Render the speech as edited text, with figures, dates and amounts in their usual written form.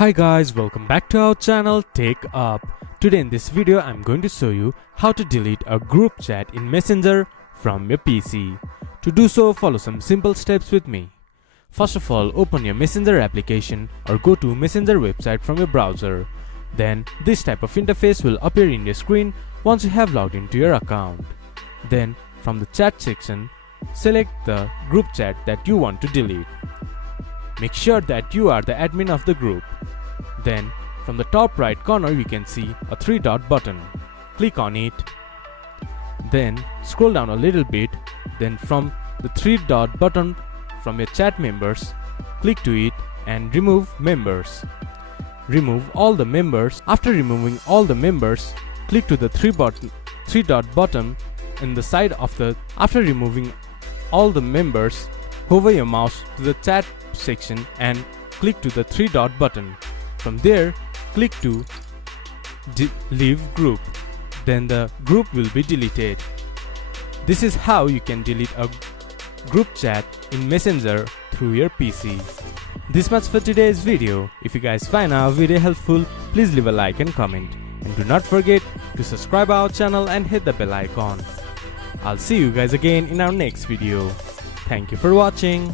Hi guys, welcome back to our channel TechUp. Today in this video I'm going to show you how to delete a group chat in Messenger from your PC. To do so, follow some simple steps with me. First of all, open your Messenger application or go to Messenger website from your browser. Then this type of interface will appear in your screen once you have logged into your account. Then from the chat section, select the group chat that you want to delete. Make sure that you are the admin of the group. Then from the top right corner you can see a 3-dot button. Click on it. Then scroll down a little bit. Then from the 3-dot button from your chat members, click to it and remove members. Remove all the members. After removing all the members, click to the 3-dot button in the side of the. After removing all the members, hover your mouse to the chat section and click to the 3-dot button. From there, click to leave group. Then the group will be deleted. This is how you can delete a group chat in Messenger through your PC. This much for today's video. If you guys find our video helpful, please leave a like and comment. And do not forget to subscribe our channel and hit the bell icon. I'll see you guys again in our next video. Thank you for watching.